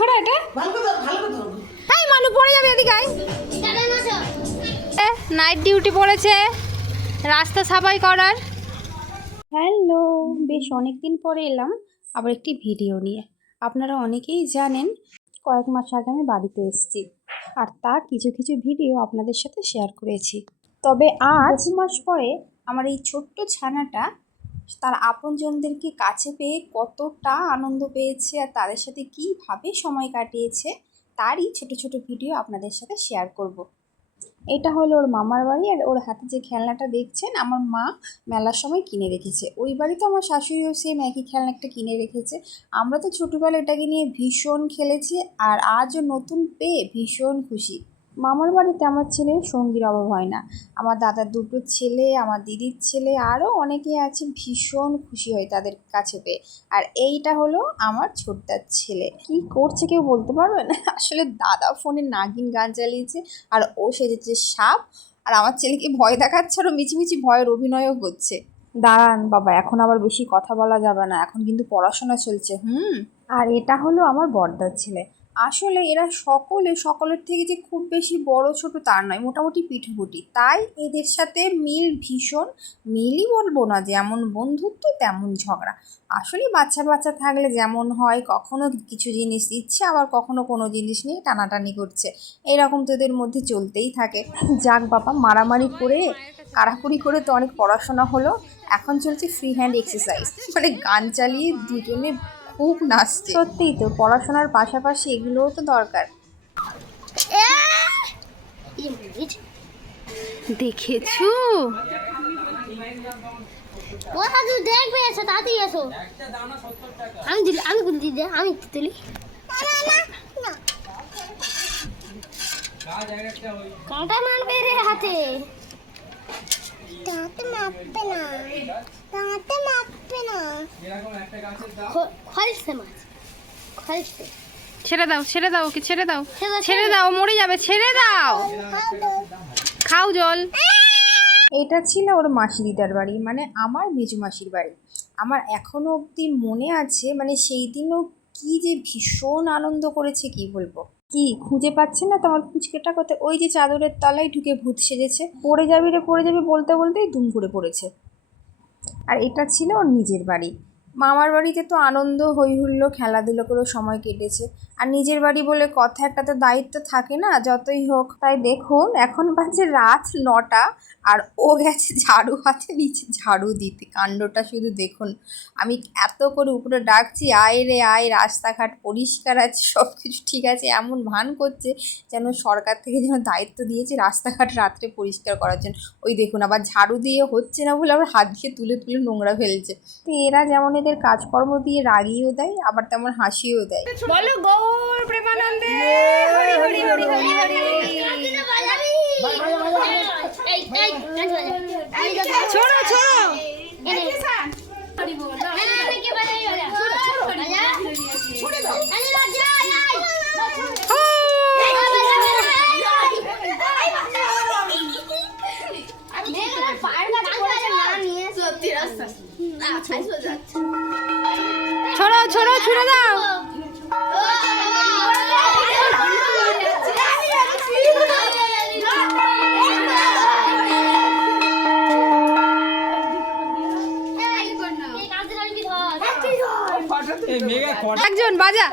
ঘোরা এটা এই মানু পড়ে যাবে এদিকে আয়। নাইট ডিউটি পড়েছে রাস্তা সাফাই করার। হ্যালো, বেশ অনেক দিন পরে এলাম আবার একটি ভিডিও নিয়ে। আপনারা অনেকেই জানেন কয়েক মাস আগে আমি বাড়িতে এসেছি আর তার কিছু কিছু ভিডিও আপনাদের সাথে শেয়ার করেছি। তবে আজ মাস পরে আমার এই ছোট্ট ছানাটা তার আপনজনদেরকে কাছে পেয়ে কতটা আনন্দ পেয়েছে আর তাদের সাথে কীভাবে সময় কাটিয়েছে তারই ছোট ছোট ভিডিও আপনাদের সাথে শেয়ার করব। এটা হলো ওর মামার বাড়ি আর ওর হাতে যে খেলনাটা দেখছেন আমার মা মেলার সময় কিনে রেখেছে। ওই বাড়ি তো আমার শাশুড়িও সেম একই খেলনা একটা কিনে রেখেছে। আমরা তো ছোটোবেলায় এটাকে নিয়ে ভীষণ খেলেছি আর আজও নতুন পেয়ে ভীষণ খুশি। মামার বাড়িতে আমার ছেলের সঙ্গীর অভাব হয় না। আমার দাদার দুটো ছেলে, আমার দিদির ছেলে, আরও অনেকেই আছে, ভীষণ খুশি হয় তাদের কাছে পেয়ে। আর এইটা হলো আমার ছোটদার ছেলে। কি করছে কেউ বলতে পারবেন? আসলে দাদা ফোনে নাগিন গান চালিয়েছে আর ও সেজেছে সাপ আর আমার ছেলেকে ভয় দেখাচ্ছে আর ও মিছিমিছি ভয়ের অভিনয়ও করছে। দাঁড়ান বাবা, এখন আবার বেশি কথা বলা যাবে না, এখন কিন্তু পড়াশোনা চলছে। আর এটা হলো আমার বড়দার ছেলে। আসলে এরা সকলের থেকে যে খুব বেশি বড় ছোট তার নয়, মোটামুটি পিঠুপুটি, তাই এদের সাথে মিল ভীষণ। মিলই বলবো না, যেমন বন্ধুত্ব তেমন ঝগড়া। আসলে বাচ্চা বাচ্চা থাকলে যেমন হয়, কখনো কিছু জিনিস দিচ্ছে আবার কখনো কোনো জিনিস নিয়ে টানাটানি করছে, এইরকম তো এদের মধ্যে চলতেই থাকে। যাক বাবা, মারামারি করে কাড়াকুড়ি করে তো অনেক পড়াশোনা হলো, এখন চলছে ফ্রি হ্যান্ড এক্সারসাইজ, মানে গান চালিয়ে দুজনে খুব নাচছে। সত্যিই তো, পড়াশোনার পাশাপাশি এগুলোও তো দরকার। দেখেছো? ওরা তো দেখবে, এসো তাড়াতাড়ি এসো। আমি তুলি কাঁটা মারবে রে হাতে। দাঁতে মাপবে না, দাঁতে মাপবে না। খলসে মাছ, খলসে। ছেড়ে দাও ছেড়ে দাও, কি ছেড়ে দাও, ছেড়ে দাও, মরে যাবে, ছেড়ে দাও, খাও জল। এটা ছিল ওর মাসি দিদার বাড়ি, মানে আমার মেজু মাসির বাড়ি। আমার এখনো অবধি মনে আছে, মানে সেই দিনও কি যে ভীষণ আনন্দ করেছে কি বলবো। কি খুঁজে পাচ্ছে না তোমার পুচকেটা কোথায়? ওই যে চাদরের তলায় ঢুকে ভূত সেজেছে। পড়ে যাবি রে পড়ে যাবি বলতে বলতেই দুম করে পড়েছে। আর এটা ছিল ওর নিজের বাড়ি। মামার বাড়িতে তো আনন্দ হই হুল্লো খেলাধুলো করে সময় কেটেছে, আর নিজের বাড়ি বলে কথা, একটা তো দায়িত্ব থাকে না যতই হোক। তাই দেখুন এখন বাজে রাত 9টা আর ও গেছে ঝাড়ু হাতে নিচে ঝাড়ু দিতে। কাণ্ডটা শুধু দেখুন, আমি এত করে উপরে ডাকছি আয় রে আয়, রাস্তাঘাট পরিষ্কার আছে, সব কিছু ঠিক আছে, এমন ভান করছে যেন সরকার থেকে যেন দায়িত্ব দিয়েছে রাস্তাঘাট রাত্রে পরিষ্কার করার জন্য। ওই দেখুন আবার ঝাড়ু দিয়ে হচ্ছে না বলে আবার হাত দিয়ে তুলে তুলে নোংরা ফেলছে। তো এরা যেমন এদের কাজকর্ম দিয়ে রাগিয়েও দেয় আবার তেমন হাসিও দেয়। বলো গৌর প্রেমানন্দে হরি হরি হরি হরি হরি। ছোড়ো ছোড়ো ছোড়ো ছোড়ো ছুড়ে দাও। একজন বাজা।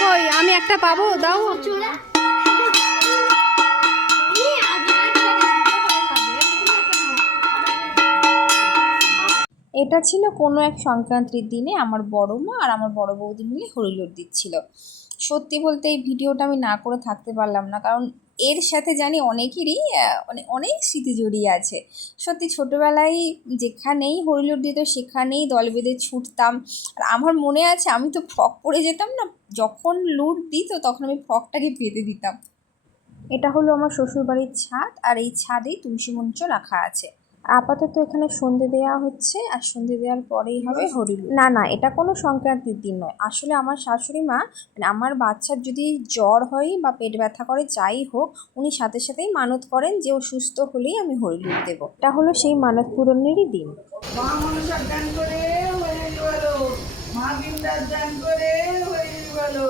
কই আমি একটা পাবো, দাও। এটা ছিল কোনো এক সংক্রান্তির দিনে আমার বড় মা আর আমার বড় বৌদি মিলে হরিলোট দিচ্ছিল। সত্যি বলতে এই ভিডিওটা আমি না করে থাকতে পারলাম না, কারণ এর সাথে জানি অনেকেরই অনেক স্মৃতি জড়িয়ে আছে। সত্যি ছোটোবেলায় যেখানেই হরিলোট দিত সেখানেই দল বেঁধে ছুটতাম। আর আমার মনে আছে আমি তো ফ্রক পরে যেতাম না, যখন লুট দিত তখন আমি ফ্রকটাকে বেঁধে দিতাম। এটা হলো আমার শ্বশুরবাড়ির ছাদ আর এই ছাদেই তুলসী মঞ্চ রাখা আছে। আপাতত এখানে সন্ধে দেওয়া হচ্ছে, আর সন্ধে দেওয়ার পরেই হবে হরিলু। না না, এটা কোনো সংক্রান্তির দিন নয়। আসলে আমার শাশুড়ি মা, মানে আমার বাচ্চার যদি জ্বর হয় বা পেট ব্যথা করে, যাই হোক, উনি সাথে সাথেই মানত করেন যে ও সুস্থ হলেই আমি হরিলুট দেবো। এটা হলো সেই মানত পূরণেরই দিন। মা মনসার গান করে হয়ে বলো, মা বিন্দার গান করে হয়ে বলো,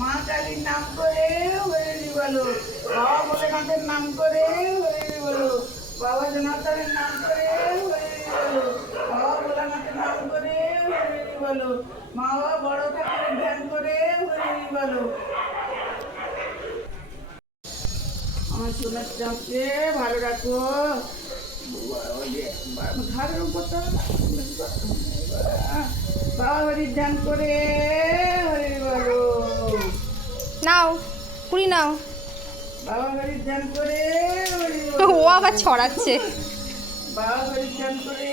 মা কালীর নাম করে হয়ে বলো, বাবা ভোলেনাথের নাম করে হয়ে বলো, বাবা জনার্দনের নাম করে হয়ে বলো, বাবা ভোলানাথের নাম করে হয়ে বলো, মা বাবা বড় ঠাকুরের ধ্যান করে হয়ে বলো। আমার সোনার চাঁদকে ভালো রাখো। ঘরের উপর বাবা হরির ধ্যান করে হরি বলো, নাও পুরি নাও। বাবা হরির ধ্যান করে হরি ও বলো, আবার ছড়াচ্ছে। বাবা হরির ধ্যান করে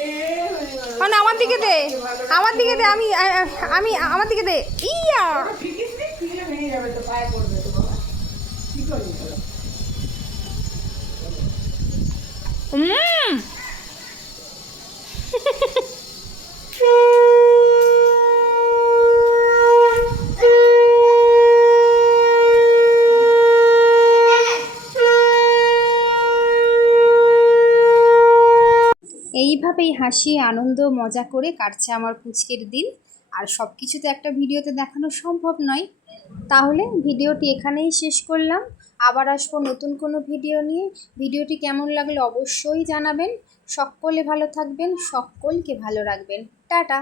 হরি বলো। মানে আমার দিকে দে, আমার দিকে দে, আমি আমি আমার দিকে দে। ইয়া ফিকিস নেই, ফিরে ভেঙে যাবে তো, পায়ে পড়বে তো বাবা, কি করবি বলো? এইভাবেই হাসি আনন্দ মজা করে কাটছে আমার পুচকের দিন। আর সব কিছু তো একটা ভিডিওতে দেখানো সম্ভব নয়, তাহলে ভিডিওটি এখানেই শেষ করলাম। আবার আসবো নতুন কোনো ভিডিও নিয়ে। ভিডিওটি কেমন লাগলো অবশ্যই জানাবেন। সকলে ভালো থাকবেন, সকলকে ভালো রাখবেন। টাটা।